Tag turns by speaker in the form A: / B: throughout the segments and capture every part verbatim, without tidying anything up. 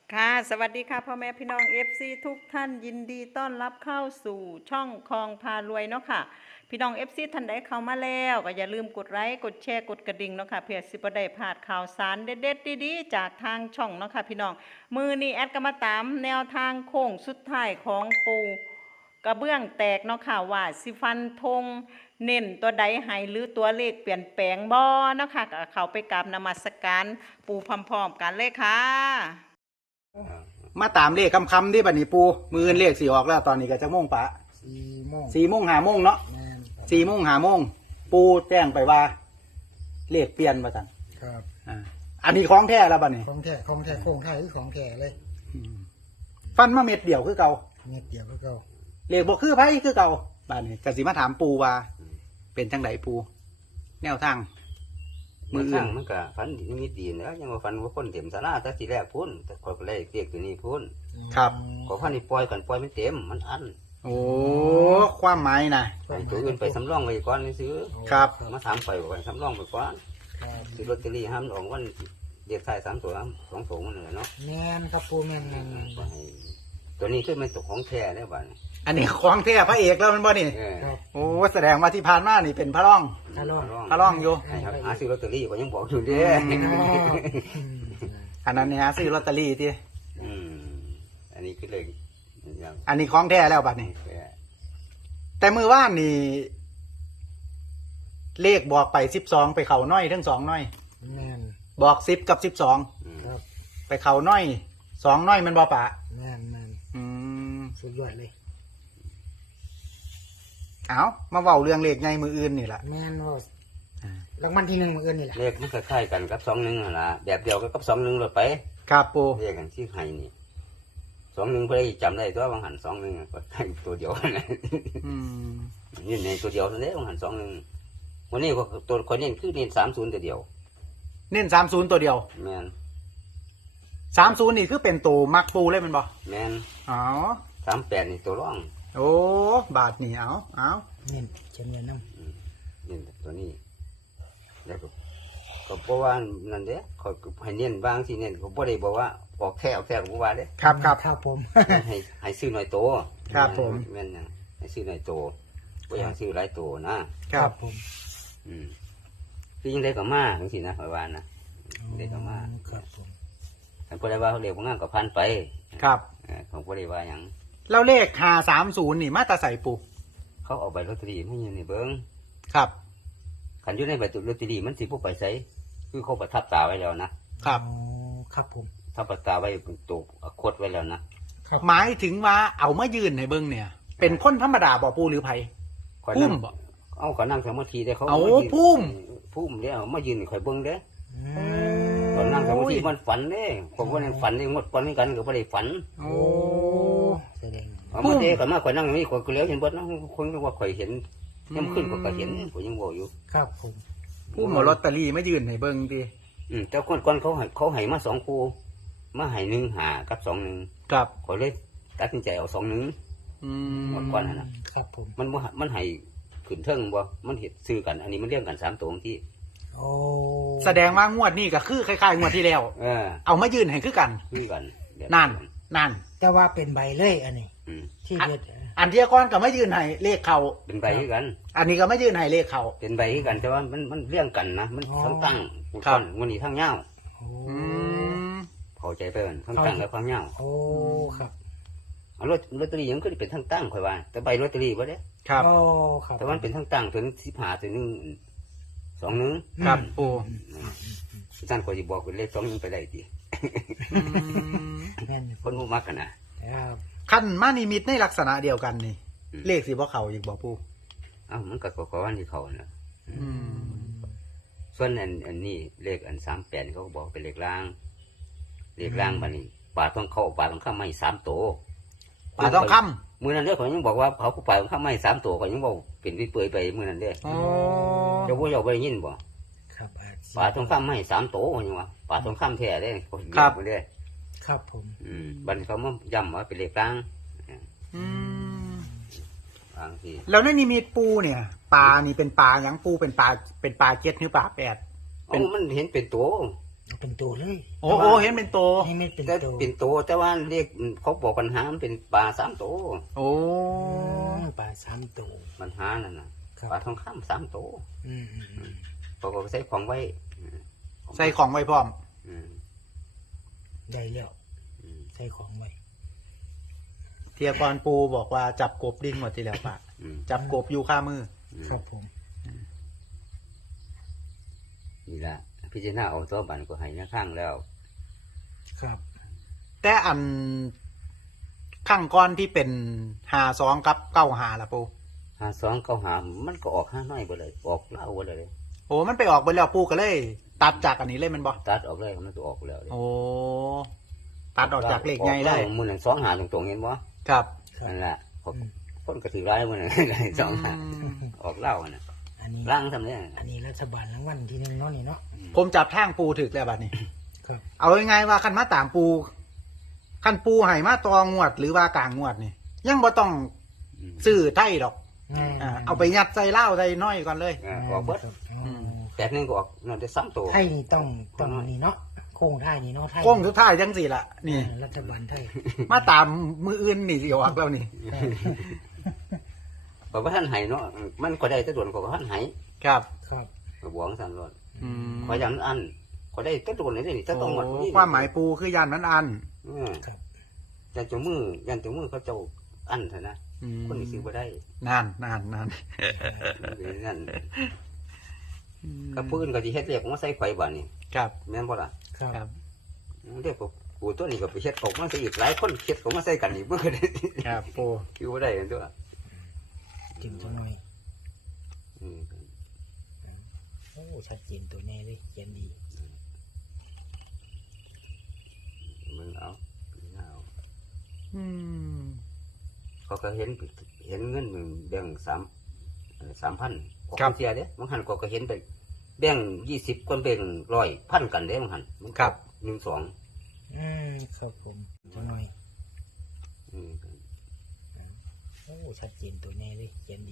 A: ค่ะสวัสดีค่ะพ่อแม่พี่น้อง เอฟ ซี ทุกท่านยินดีต้อนรับเข้าสู่ช่องคลองพารวยเนาะค่ะพี่น้อง เอฟ ซี ท่านใดเข้ามาแล้วก็อย่าลืมกดไลค์กดแชร์กดกระดิ่งเนาะค่ะเพื่อสิบ่ได้พลาดข่าวสารเด็ดๆดีๆจากทางช่องเนาะค่ะพี่น้องมือนี้แอดก็มาตามแนวทางโค้งสุดท้ายของปูกระเบื้องแตกเนาะค่ะว่าสิฟันธงเน้นตัวใดให้หรือตัวเลขเปลี่ยนแปลงบ่เนาะค่ะก็เข้าไปกราบนมัสการปูพร้อมๆกันเลยค่ะ
B: มาตามเลขคำคำที่บัดนี้ปูมือเลขสี่ออกแล้วตอนนี้ก็จะโมงปะ
C: สี่โมง
B: สี่โมงหาโมงเนาะ
C: แม่นครับ
B: สี่โมงหาโมงปูแจ้งไปว่า เลขเปลี่ยนมาจัง
C: ครับ
B: อ่าอันนี้ของแท้แล้วบัดนี้
C: ของแท้ของแท้โค้งไทยคือของแท้เลย
B: ฟันมาเม็ดเดียวคือเก่า
C: เม็ดเดียวก็เก่า
B: เลขบอกคือไผคือเก่าบัดนี้กสิมาถามปูว่า เป็นจังไดปู แนวทางมื
D: มื
B: อ
D: อ
B: อื่
D: ข้าน งมันก็ฝันนิมิตดีนะยังมาฝันว่าคนเต็มสาราแต่ทีแรกพุ่นแต่คนก็เลยเรียกตัวนี้พุ่น
B: ครับ
D: ก็พันนี่ปล่อยกันปล่อยมันเต็มมันอัน
B: โอ้ความหมายนะ
D: ไอ้ตัวอื่นไปสำรองไว้ก่อนนี่ซื้อ
B: ครับ
D: มาถามไปว่าสำรองไปก่อน
C: ครับ
D: ซื้อลอตเตอรี่ห้ามออกวันเรียกใส่สามตัวสองตัวมันเลยเนาะ
C: แม่นครับปูแม่นแม่นแม่น
D: ตัวนี้คือมันตกของแท้ได้บ้าน
B: อันนี้ของแท้พระเอกแล้วมันบ่นี่
D: เออ
C: ครับ
B: โอ้แสดงว่าที่ผ่านมานี่เป็นพระร่อง
C: พระร่อง
B: พระร่องอยู่
D: ให้หาซื้อลอตเตอรี่ก็ยังบอกอยู่เด้
B: อันนั้นเนี่ยซื้อลอตเตอรี่ที่
D: อืมอันนี้คือเลยอย่าง
B: อันนี้ของแท้แล้วบัดนี้
D: แท้
B: แต่มือว่านนี่ เลขบอกไปสิบสองไปเขาน้อยทั้งสองน้อย
C: แม่น
B: บอกสิบกับสิบสอง
D: อืม
C: ครับ
B: ไปเขาน้อยสองน้อยมันบอปะ
C: แม่นแม่น
B: อืม
C: สุดยอดเลย
B: เอามาเว้าเรื่องเลขไงมืออื่นนี่แหละ
C: แม่นว่ารางวัลที่หนึ่งมื้ออื่นนี่แหละ
D: เลขมันคล้ายๆกันกับสองหนึ่งล่ะแบบเดียวกันกับสองหนึ่งเลยไป
B: ครับปู
D: เรียกกันที่ไห้นี่สองหนึ่งเพื่อจำได้ตัวบางหันสองหนึ่งก็ให้ตัวเดียวนะ
B: อืม
D: นี่ในตัวเดียวเท่านี้บางหันสองหนึ่งวันนี้ก็ตัวคนนี้คือเน้นสามศูนย์ตัวเดียว
B: เน้นสามศูนย์ตัวเดียว
D: แมน
B: สามศูนย์นี่คือเป็นตัวมักปูเลยแมันบอ
D: แมน
B: อ๋อ
D: สามแปดนี่ตัวร่อง
B: โอ้บาทนี่เอาเอา
C: แม่นเช่นเดียวน้
D: นี่ตัวนี้แล้วก็ก็เพราะว่านั่นเด้เขาให้เน้นบางสิเน้นเขาบ่ได้บอกว่าออกแค่ออกแค่ของว่าเด้
C: ำ
B: ครับครับ
C: ครับผม
D: ให้ให้ซื้อหน่อยโต
B: ครับผม
D: แม่นยังให้ซื้อหน่อยโตบ่อยากซื้อหลายโตนะ
B: ครับ
C: ผม
D: อืมคือยังได้กับมาทั้งสินะคอยว่านะ ได้ก็มา
C: ครับผม
D: ท่านผู้ใดว่าเขาเรียกว่างานกับพันไป
B: ครับ
D: เออของผู้ใดว่าอย่าง
B: แล้วเลขหาสามศูนย์นี่มาตาใส่ปู
D: เขาเอาใบลอตเตอรี่ไม่ยืนในเบิ้ง
B: ครับ
D: ขันอยู่ในใบลอตเตอรี่มันสิพวกไปใส่คือเขาประทับตาไว้แล้วนะครับ
C: อ๋อครับผม
D: ทับตาไว้เป็นตัวคดไว้แล้วนะครับ
B: หมายถึงว่าเอามายืนให้เบิ้งเนี่ย เป็นคนธรรมดาบ่ปูหรือไผ
D: คอย
B: พุ่
D: นั่
B: ม
D: ง
B: บ่
D: เอาก็นั่งสมาธิได้เขา
B: เอา
D: มายืน
B: พุ่ม
D: พุ่มเด้อมายืนคอยเบิ้งเด้อ
C: อืม
D: ตอนนั่งสมาธิมันฝันเด้ผมว่านั่นฝันได้หมดฝันกันก็ไม่ได้ฝัน
B: โอ้
C: แสดง
D: เอามาเด้ก็มาคอยนั่งนี่คอยก็แล้วเห็นเบิดนะคนก็ว่าคอยเห็นย้ำขึ้นก็ก็เห็นผมยังบอกอยู่
C: ครับผม
B: พุ่มเอาลอตเตอรี่มายืนให้เบิ้งดิ
D: อืมแต่ก่อนก่อนเขาให้เขาให้มาสองคู่มาให้หนึ่งหากับสองหนึ่ง
B: ครับ
D: ก็เลยตัดสินใจเอาสองหนึ่ง
B: อืม
D: หมดก่อนนะ
C: ครับผม
D: มันบ่มันให้ขึ้นเทิงบ่มันเห็ดซื้อกัน อันนี้มันเรียงกันสามตัวที่
C: โอ้
B: แสดงว่างวดนี้ก็คือคล้ายๆงวดที่แล้ว
D: เออ
B: เอามายืนให้คือกัน
D: คือกันแบบ
B: นั่น นั่น
C: แต่ว่าเป็นใบเลยอันนี้
D: อืม
C: ที่เด็ด
B: อันที่ก้อนก็มายืนให้เลขเขา
D: เป็นใบคือกัน
B: อันนี้ก็มายืนให้เลขเขา
D: เป็นใบคือกันแต่ว่ามันมันเรียงกันนะมันทั้งตั้ง
B: ครับ
D: มันนี่ทั้งเงา
C: โอ้
B: อืม
D: เข้าใจไปกันทั้งตั้งและความเงา
C: โอ้ครับ
D: เอาลอตลอตเตอรี่ยังก็เป็นทั้งตั้งค่อยว่า แต่ใบลอตเตอรี่บ่เด้
B: ครับ
C: โอ้ครับ
D: แต่ว่ามันเป็นทั้งตั้งถึงสิบห้าถึงหนึ่งสองหนึ่ง
B: ครับปู
D: ท่านก็จะบอกเป็นเลขสองหนึ่งไปได้ดี
B: อืม
C: แม่น
D: คนบ่มักกันนะ
C: ครับ
B: ขั้นมานิมิตในลักษณะเดียวกันนี่
D: อืม
B: เลขสีบ่เขาอีกบ่ปู
D: เอ้ามันก็ขอวันที่เขาน่ะ
B: อืม
D: ส่วนอันอันนี้เลขอันสามแปดเขาก็บอกเป็นเลขล่าง เลขล่างบัดนี้ป่าต้องเข้าป่าต้องเข้าไม่สามตัว
B: ป่าต้องค
D: มือนั้นเด้อเขายังบอกว่าเขาป่าต้องเข้าไม่สามตัวเขายังบอกเป็นวิเปยไปมือนั้นเด้อ
B: ำโอ้
D: เจ้าพ่อเจ้าไปยินบ่
C: ครับอาจสิ
D: ป่าต้องเข้าไม่สามตัวเขายังว่าป่าต้องเข้าแท้เด้เขาเรียกไปเด้อ
C: ครับผม
D: อืมบัดนี้เขามาย้ำว่าเป็นเลขล่าง
B: อืม
D: บางที
B: แล้วในนิมิตปูเนี่ยปลานี่เป็นปลาหยังปูเป็นปลาเป็นปลาเจ็ดหรือปลาแปด
D: เอ้ามันเห็นเป็นตัว
C: เอาเป็นตัวเลย
B: โอ้โอ้เห็นเป็นโต
C: ให้ไม่เป็น
D: แต่
C: ตัว
D: เป็นตัวแต่ว่าเรียกเขาบอกปัญหามันเป็นปลาสามตัว
B: โอ้
C: อ๋อปลาสามตัว
D: ปัญหานั่นน่ะ
C: ครับ
D: ปลาทองคำสามตัว
C: อืมอืมอืม
D: เขาก็ใส่ของไว้อืม
B: ใส่ของไว้พร้อม
D: อืม
C: ได้แล้ว
D: อืม
C: ใส่ของไว้
B: เทียกรปูบอกว่าจับกบดิ้งหมดทีแล้วปะ
D: อืม
B: จับกบอยู่ข้ามือ
D: อืม
C: ครับผม
D: นี่ละพิจารณาเอาตัวบันก็ให้หน้าข้างแล้ว
C: ครับ
B: แต่อันข้างก้อนที่เป็นหาสองกับเก้าหาละปู
D: หาสองเก้าหามันก็ออกห้าน้อยไปเลย ออกเล่าไปเลย
B: โอ้มันไปออกไปแล้วปูก็เลย ตัดจากอันนี้เลยแมันบ่
D: ตัดออกเลยมันก็ออกแล้วเลย
B: โอ้ตัดออกจากเลขไงเลย
D: ออกมือหนึ่งสองหาตรงๆเห็นบ่
B: ครับ
C: ครับ
D: นั่นแหละ
C: อืม
D: คนก็ถือร้ายมือหนึ่ง สองหา
B: อืม
D: ออกเล่าน่ะ
C: อันนี้
D: ร่างทำเนี่ย
C: อันนี้รัฐบาลรางวัลที่หนึ่งเนาะนี่เนาะ
B: ผมจับทางปูถึกแล้วบัดนี้
C: ครับ
B: เอายังไงว่าคันมาตามปูคันปูให้มาตองวดหรือว่ากลางงวดนี่ยังบ่ต้อง
D: อืม
B: ซื้อไทยดอก
C: ง่าย
B: อ่าเอาไปยัดใส่เหล้าใส่น้อยก่อนเลย
D: อ่าออกเบิด
C: ครับอ๋อ
B: อืม
D: แปดนึงก็ออกนั่นได้สามตัว
C: ไทยนี่ต้องต้องนี่เนาะโค้งไทยนี่เนาะไทย
B: โค้งสุดท้ายจังสิล่ะ นี่
C: อ่ารัฐบาลไทย
B: มาตามมืออื่นนี่สิออกแล้วนี่
C: ครับ
D: บอกว่าท่านไห้เนาะมันก็ได้แต่ด่วนกว่าท่านไห้
B: ครับ
C: ครับ
D: ก็บอกสั่นรถ
B: อืม
D: ขออย่างนั้นอันก็ได้แต่ด่วนเลยนี่ถ้าต้องหมด
B: โอ้
D: นี่
B: ความหมายปูคือยานมันอัน
D: อืม
C: ครับ
D: ยันจมือยันจมือเขาเจ้าอันเถอะนะ
B: อืม
D: คนที่ซื้อมาได้
B: นานนานนาน
D: นั่นกับปืนก็ที่เฮ็ดเรียกมาใส่ไข่บ้านนี่
B: ครับ
D: แม่นบ่ล่ะ
C: ครับ
B: ครับ
D: เรียกกูตัวนี้ก็ไปเฮ็ดเขามาใส่อีกหลายคนเฮ็ดเขามาใส่กันอีกมันก็ได้
B: ครับปู
D: อยู่บ่ได้กันตัว
C: จิ้มตัวหน่อย
D: อืม
C: โอ้ชัดเจนตัวแน่เลยเขียนดี
D: มึงเอาเอา
B: อืม
D: เขาก็เห็นเห็นเงินมึงแบ่งสามสามพันออกเสียเด้บางหันก็ก็เห็นไปแบ่งยี่สิบคนแบ่งร้อยพันกันเด้บางหันมัน
B: ครับ
D: หนึ่งสอง
C: อืมครับผมตัวหน่อย
D: อืม
C: โอ้ชัดเจนตัวแน่เลยเขียนดี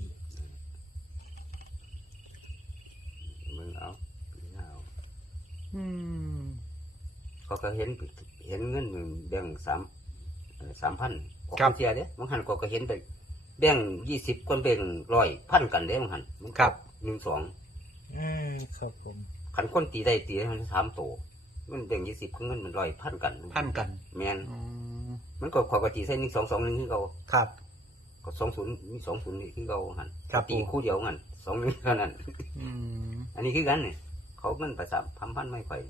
D: มึงเอาเอา
B: อืม
D: เขาก็เห็นเห็นเงินมึงแบ่งสามสามพันออกเสียเด้บางหันก็ก็เห็นไปแบ่งยี่สิบคนแบ่งร้อยพันกันเด้บางหันมัน
B: ครับ
D: หนึ่งสอง
C: อืมครับผม
D: ขันคนตีได้ตีได้มันสามโตเงินแบ่งยี่สิบเงินมันร้อยพันกัน
B: พันกัน
D: แมน
B: อืม
D: มันก็ขอกตีใส่หนึ่งสองสองหนึ่งที่เขา
B: ครับ
D: ก็สองศูนย์มีสองศูนย์นี่ที่เขาหัน
B: ครับ
D: ตีคู่เดียวหันสองหนึ่งเท่านั้น
B: อืม
D: อันนี้คือกันเนี่ยเขาเงินประสามพันพันไม่ค่อย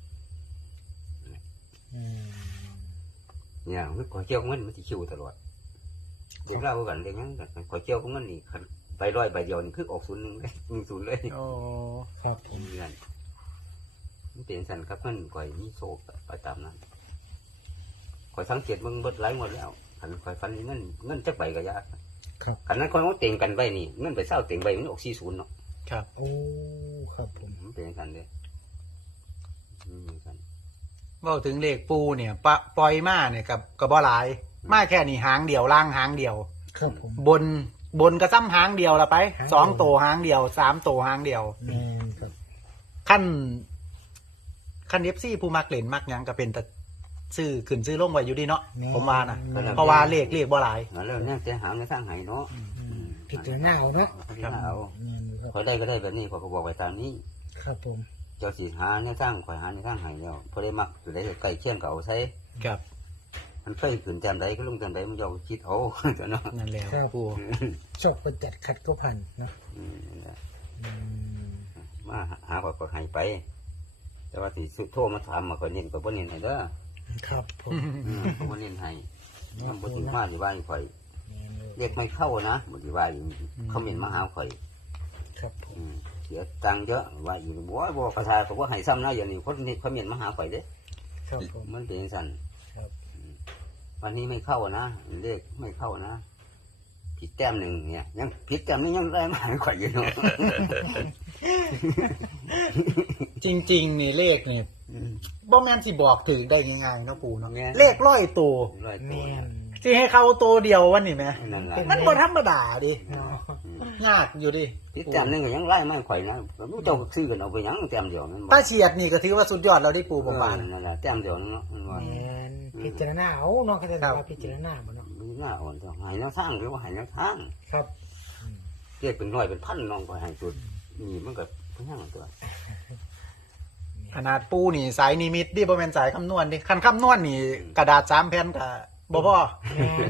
C: อืม
D: เนี่ยมันขอเกี่ยวเงินมันจะคิวตลอดเด็กเล่ากันเด็กนั้นขอเกี่ยวเงินนี่คันใบร้อยใบเดียวนี่คือออกศูนย์หนึ่งเลยหนึ่งศูนย์เลย
B: โอ้
C: ครับผม
D: เงินมันเป็นสันครับเงินก่อยมีโซกไปตามนั้นข่อยสังเกตมึงเบิดไหลหมดแล้วขันข่อยฟันเงินเงินจักใบก็ยาก
C: ครับ
D: ขันนั้นคนเขาเต็งกันใบนี่เงินไปเศร้าเต็งใบมันออกสี่ศูนย์เนาะ
B: ครับ
C: โอ้ครับผม
D: มันเป็นกันเลยอืมกัน
B: เว่าถึงเลขปูเนี่ยปะปล่อยมาเนี่ยกับกับบ่หลาย มาแค่นี้หางเดียวล่างหางเดียว
C: ครับผม
B: บนบนกระซ้ำหางเดียวละไป
C: หางเดียว
B: สองโตหางเดียวสามโตหางเดียว
C: แม่นครับ
B: ขั้นขั้นเอฟซีผู้มักเล่นมักหยังก็เป็นแต่ซื้อขึ้นซื้อลงไว้อยู่ดีเนาะผมว่านะเพราะว่าเลขเลขบ่หลาย
D: งั้นแล้วเนี่ยจะหาในทางไหนเนาะ
C: อืมพิจารณาเอาเนาะ
D: พิจารณาเอา
C: แม่นอยู่ครับ
D: พอได้ก็ได้แบบนี้พอก็บอกไปตามนี้
C: ครับผม
D: เจ้าสีหาในทางข่อยหาในทางไหนแล้วพอได้มักอยู่ได้ใกล้เคียงกับเอาใช้
B: ครับ
D: มันเคยขึ้นแต้มใดก็ลงแต้มใดมันจะเอาคิดเอา จ้ะเนาะ
B: นั่นแหล้วปู
C: ชอบคนจัดขัดก็พันเนาะ
D: อืมนั่นแหละ
C: อืม
D: มาหาข่อยก็ให้ไป แต่ว่าสิสุดโทรมาถามมาข่อยเน้นก็บ่เน้นให้เด้อ
C: ครับผม
D: อืมก็บ่เน้นให้ทำบ่ถึงมาสิว่าอยู่ข่อย
C: แม่นอยู่
D: เรียกไม่เข้านะบ่สิว่าอยู่เขาเม่นมาหาข่อย
C: ครับผม
D: อืมเสียตังค์เยอะว่าอยู่บ่บ่ประชาก็บ่ให้ซ้ำนะอย่างนี้คนนี้เขาเม่นมาหาข่อยเด้
C: ครับผม
D: มันเป็นจังซั่น
C: ครับ
D: วันนี้ไม่เข้านะเลขไม่เข้านะผิดแต้มหนึ่งเนี่ย ยังผิดแต้มนี้ยังได้มาหาข่อยอยู่เนาะ
B: จริง ๆ นี่เลขนี่บ่แม่นสิบอกถึงได้ง่ายๆเนาะปูเนาะ
D: แม่น
B: เลขร้อยตัว
D: ร้อยตัว
C: แม่น
B: สิให้เข้าตัวเดียววันนี้แหม
D: นั่นแหละ
B: มันบ่ธรรมดาดิ
C: เนาะ
D: อืม
B: ยากอยู่ดิ
D: ติดแต้มนึงก็ยังไล่ไม่ข่อยนะรู้เจ้าก็ซื้อกันเอาไปหยังแต้มเดียวนั่นบ่
B: ถ้าเฉียดนี่ก็ถือว่าสุดยอดแล้วที่ปูผมว่านะ
D: นั่นแหละแต้มเดียวนั่นเนาะมันว่า
C: แมนพิจารณาเอาเนาะเขาจะว่าพิจารณาบ่เนาะ
D: มันน่าอ่อนตัวหายแนวทางหรือว่าหายแนวทาง
C: ครับอืม
D: เรียกเป็นร้อยเป็นพันน้องก็หายจุดนี่มันก็เพิ่นยังตัว
B: ขนาดปูนี่สายนิมิตดิบ่แม่นสายคำนวณดิคันคำนวณนี่กระดาษสามแผ่นก็บ่พอ
C: แมน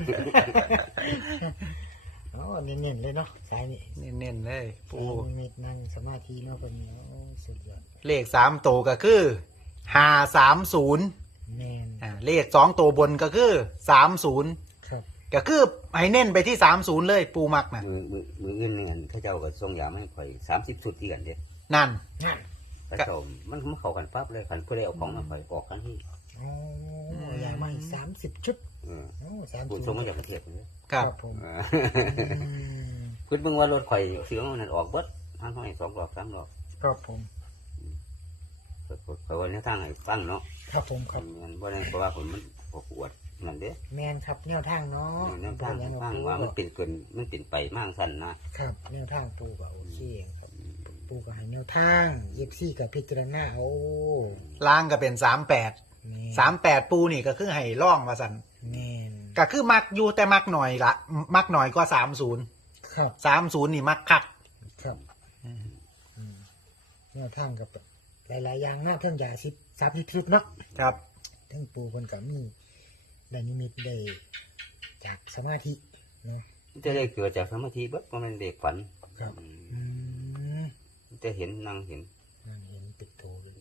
C: อ๋อเน้นๆเลยเนาะสายนี้
B: เน้นๆเลยปู
C: ปูมีนั่งสมาธิเนาะเป็นโอ้สุดยอด
B: เลขสามตัวก็คือห้าสามศูนย์
C: แมน
B: อ่าเลขสองตัวบนก็คือสามศูนย์
C: ครับ
B: ก็คือให้เน้นไปที่สามศูนย์เลยปูมักนะ
D: มือมือมืออื่นนี่อันเขาเจ้าก็ส่งยามาให้ข่อยสามสิบชุดที่กันเด้
B: นั่น
C: นั่น
D: เขาเจ้ามันมันเข้ากันปั๊บเลยคันผู้ใดเอาของมาข่อยออกกันที่
C: โอ้ยางมาอีกสามสิบชุด
D: เออ
C: โอ้สาม
D: ผู้
C: สิบ
D: ส่งมาจากประเทศเลย
B: ครับ
C: ผม
D: เอ
C: อื
D: อ
C: ม
D: เพิ่นเบิ่งว่ารถข่อยเสียงมันนั่นออกเบิดทางห้อยสองรอบสามรอบ
C: ครับผม
D: ข่อยว่าแนวทางให้ฟังเนาะ
C: ครับผมครับ
D: มันบ่ได้เพราะว่าคนมันบ่ปวดนั่นเด้
C: แมนครับแนวทางเนาะ
D: แนวทางให้ฟังว่ามันเป็นเกินมันเป็นไปมากสั้นนะครับ
C: แนวทางปูก็โอเคครับปูก็ให้แนวทางเย็บซี่กับพิจารณาเอา
B: ล่างก็เป็นสามแปด
C: แม่น
B: สามแปดปูนี่ก็คือให้ร่องมาสัน
C: แมน
B: ก็คือมักอยู่แต่มักหน่อยละมักหน่อยกว่าสามศูนย์
C: ครับ
B: สามศูนย์นี่มักคัก
C: ครับอืมแนวทางกับหลายๆอย่างนะเท่งยาสิบสามสิบทิศเนาะ
B: ครับ
C: ทั้งปูคนกับมีได้นิมิตได้จากสมาธิเนาะ
D: มันจะได้เกิดจากสมาธิเบิดบ่แม่นเด็กฝัน
C: ครับ อืม
D: มันจะเห็นนั่งเห็น
C: นั่นเห็นติดโตเลย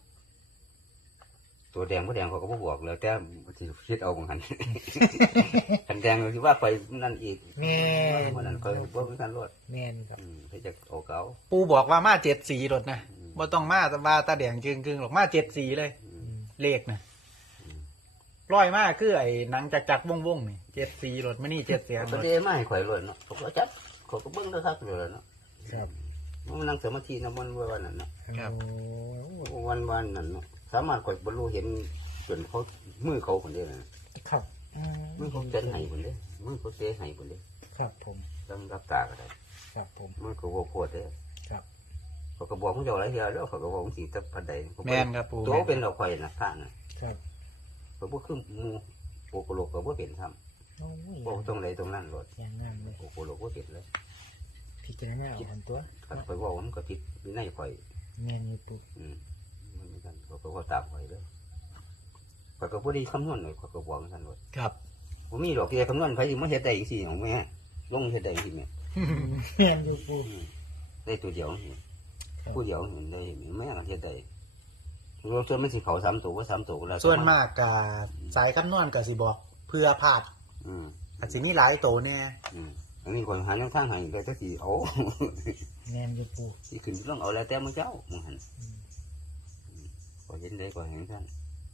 D: ตัวแดงบ่แดงเขาก็บ่บอกแล้วแต่สิคิดเอาบางหัน คันแดงก็สิว่าไปนั่นอีก
C: แม่น
D: วันนั้นก็บ่มีการรด
C: แม่นครับ
D: อืมเพื่อจะเอาเก่า
B: ปูบอกว่ามาเจ็ดสีรถนะบ่ต้องมาตาบาตาแดงจึงกึงหรอกมาเจ็ดสีเลย
C: อืม
B: เลขนะร้อยมากคือไอ้หนังจักจักวงวงๆนี่เจ็ดสีรถไม่นี่เจ็ดเสียง
D: ก็
B: รถ
D: ได้มาให้ข่อยรดเนาะเขาก็จัดเขาก็เบิ่งเด้อครับเลยเนาะ
C: ครับ
D: มันนั่งสมาธินะมันวันนั้นเนาะ
C: โอ้
D: วันวันนั้นเนาะสามารถข่อยบรรลุเห็นจนเขามือเขาคนเดียวนะครับ
C: อื
D: มือเขาเต้นให้คนเดียวมือเขาเตะให้คนเดียว
C: ครับผม
D: ต้องรับตาก็ได้
C: ครับผม
D: มือเขาโวโคตรเด้อ
C: ครับ
D: เขาก็บอกมึงจะอะไรเดียวแล้วเขาก็บอกมึงสีตะพันใด
B: แม่นครับปู
D: ตัว
B: แม่น
D: เป็นเราข่อยนะพระน่ะ
C: ครับ
D: เขาบอกคือมูโอโกโลก็บ่เป็นท
C: โอ้ย
D: ำบอกตรงไหนตรงนั้นรถ
C: อย่างงามเลย
D: โอโกโลก็เป็นเลย
C: พิจารณาเอาอันตัว
D: ขันข่อยบอกว่ามันก็ติดอยู่ในข่อย
C: แม่นอยู่ปุ๊บ
D: อืมมันเหมือนกันเขาก็ว่าตามข่อยเด้อข่อยก็บ่ได้คำนวณเลยข่อยก็บอกมันทันรถ
B: ครับ
D: ผมมีดอกที่คำนวณไผสิมาเฮ็ดได้อีกสิของแม่ลงเฮ็ดได้อีกสิแม่
C: แม่นอยู่ปุ๊บ
D: อืมได้ตัวเดียวนี่
C: ครับ
D: ผู้เดียวนี่ได้แม่ก็เฮ็ดได้รวมส่วนมันสิเข้าสามตัวว่าสามตัวแล้ว
B: ส่วนมากกับสายคำนวณกับสิบอกเพื่อพลาด
D: อืม
B: อาจสิมีหลายโตเนี่ย
D: อืมอันนี้คนหาแนวทางให้ได้จักสิเอา
C: แม่นอยู่ปุ๊บ
D: สิขึ้นลงเอาแล้วแต่มึงเจ้ามึงหัน
C: อืม
D: ก็เห็นได้ก็เห็นท่าน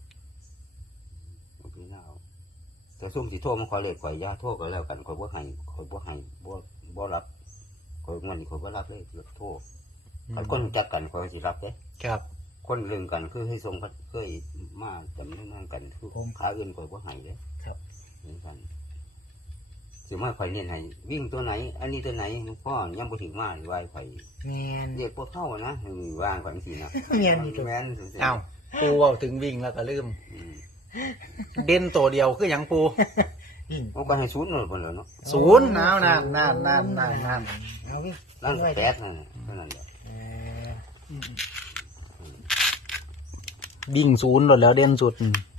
D: บ่พี่น้าเอาแต่ซุ่มสิโทรมาขอเลขข่อยยาโทรก็แล้วกันข่อยบ่ให้ข่อยบ่ให้บ่บ่รับข่อยงั้นข่อยบ่รับเลยโทรคันคนรู้จักกันข่อยสิรับเด้
B: ครับ
D: คนเรื่องกันคือให้ทรงเคยมาจำเรื่องนั้นกันคือขาอื่นข่อยบ่ให้เด้
C: ครับ
D: เหมือนกันสิมาข่อยเน้นให้วิ่งตัวไหน อันนี้ตัวไหนหลวงพ่อยังบ่ถึงมาหรือว่าข่อย
C: แม่น
D: เรียกพวกเข้านะอือว่างข่อยจังซี่นะ
C: แม่นอยู่ตัว
D: แม่น
B: อ้าวปูเว่าถึงวิ่งแล้วก็ลืม
D: อืม
B: เด่นตัวเดียวคือหยังปู
C: ยิ่ง
D: เอาไปให้ศูนย์หมดแล้วเนาะ
B: ศูนย์น้าวนั่นนั่นนั่นนั่นนั่น
C: เอาวิ
D: นั่น
C: ไว้
D: แปดนั่นน่ะเท่านั้นแหละ
C: เอ่อ
B: วิ่งศูนย์หมดแล้วเด่นสุด